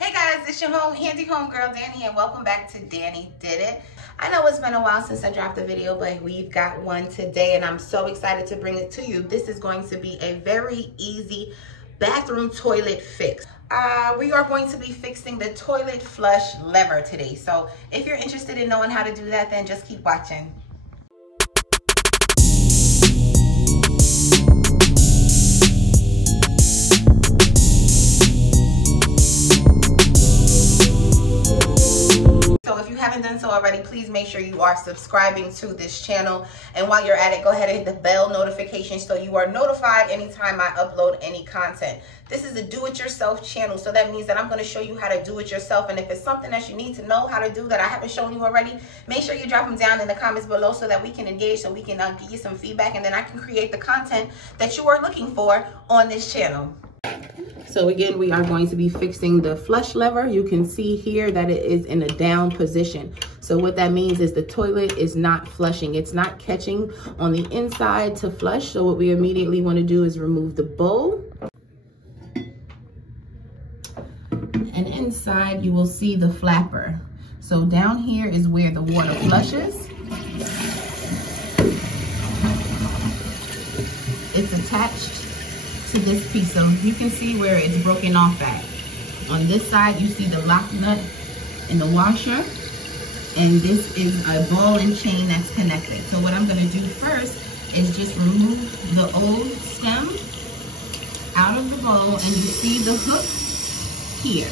Hey guys, it's your handy home girl Danny, and welcome back to Danny Did It. I know it's been a while since I dropped a video, but we've got one today and I'm so excited to bring it to you. This is going to be a very easy bathroom toilet fix. We are going to be fixing the toilet flush lever today. So if you're interested in knowing how to do that, then just keep watching. Haven't done so already, please make sure you are subscribing to this channel, and while you're at it, go ahead and hit the bell notification so you are notified anytime I upload any content. This is a do-it-yourself channel, so that means that I'm going to show you how to do it yourself, and if it's something that you need to know how to do that I haven't shown you already, make sure you drop them down in the comments below so that we can engage, so we can give you some feedback, and then I can create the content that you are looking for on this channel. So again, we are going to be fixing the flush lever. You can see here that it is in a down position. So what that means is the toilet is not flushing. It's not catching on the inside to flush. So what we immediately want to do is remove the bowl. And inside you will see the flapper. So down here is where the water flushes. It's attached to this piece, so you can see where it's broken off at. On this side you see the lock nut and the washer, and this is a ball and chain that's connected. So what I'm going to do first is just remove the old stem out of the bowl, and you see the hook here.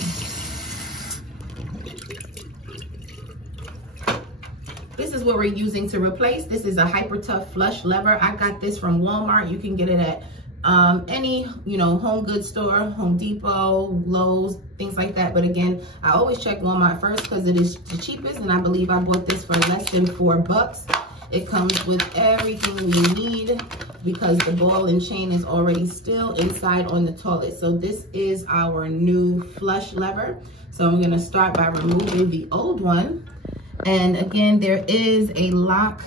This is what we're using to replace. This is a Hyper Tough flush lever. I got this from Walmart. You can get it at any, home goods store, Home Depot, Lowe's, things like that. But again, I always check Walmart first because it is the cheapest, and I believe I bought this for less than $4. It comes with everything we need because the ball and chain is already still inside on the toilet. So this is our new flush lever. So I'm gonna start by removing the old one. And again, there is a lock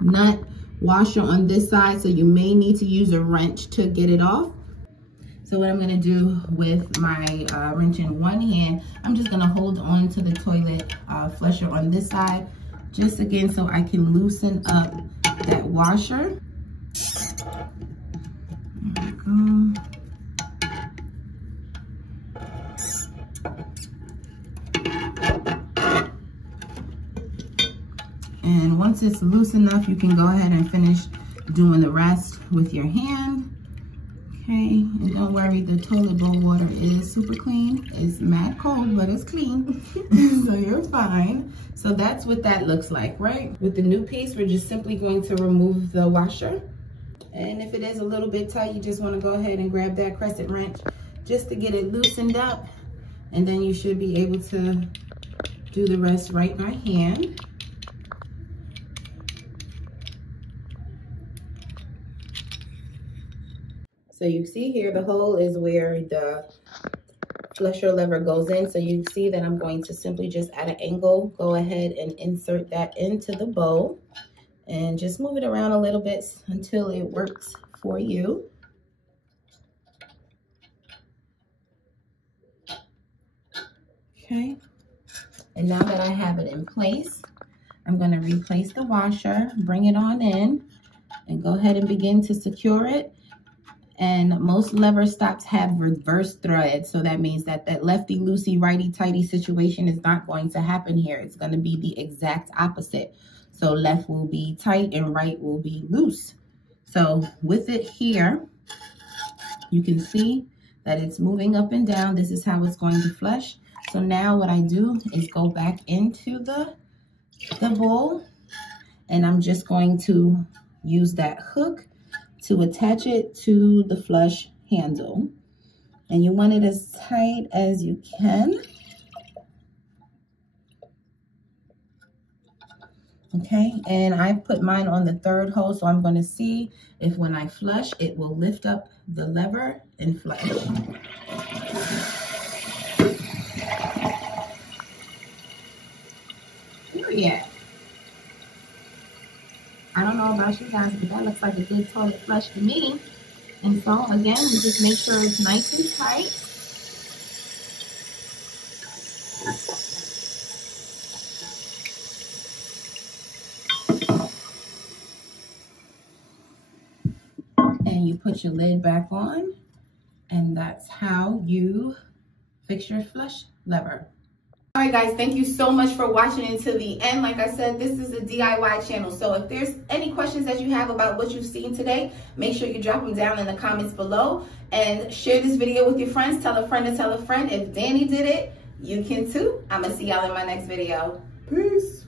nut washer on this side, so you may need to use a wrench to get it off. So what I'm going to do with my wrench in one hand, I'm just going to hold on to the toilet flusher on this side, just again so I can loosen up that washer. There we go. And once it's loose enough, you can go ahead and finish doing the rest with your hand. Okay, and don't worry, the toilet bowl water is super clean. It's mad cold, but it's clean, so you're fine. So that's what that looks like, right? With the new piece, we're just simply going to remove the washer. And if it is a little bit tight, you just want to go ahead and grab that crescent wrench just to get it loosened up. And then you should be able to do the rest right by hand. So you see here, the hole is where the flusher lever goes in. So you see that I'm going to simply just at an angle, go ahead and insert that into the bowl and just move it around a little bit until it works for you. Okay. And now that I have it in place, I'm going to replace the washer, bring it on in, and go ahead and begin to secure it. And most lever stops have reverse thread. So that means that that lefty loosey, righty tighty situation is not going to happen here. It's going to be the exact opposite. So left will be tight and right will be loose. So with it here, you can see that it's moving up and down. This is how it's going to flush. So now what I do is go back into the bowl, and I'm just going to use that hook to attach it to the flush handle. And you want it as tight as you can. Okay, and I've put mine on the third hole, so I'm going to see if when I flush, it will lift up the lever and flush. Period. I don't know about you guys, but that looks like a good toilet flush to me. And so again, you just make sure it's nice and tight. and you put your lid back on, and that's how you fix your flush lever. All right, guys, thank you so much for watching until the end. Like I said, this is a DIY channel, so if there's any questions that you have about what you've seen today, make sure you drop them down in the comments below, and share this video with your friends. Tell a friend to tell a friend. If Danny did it, you can too. I'm gonna see y'all in my next video. Peace.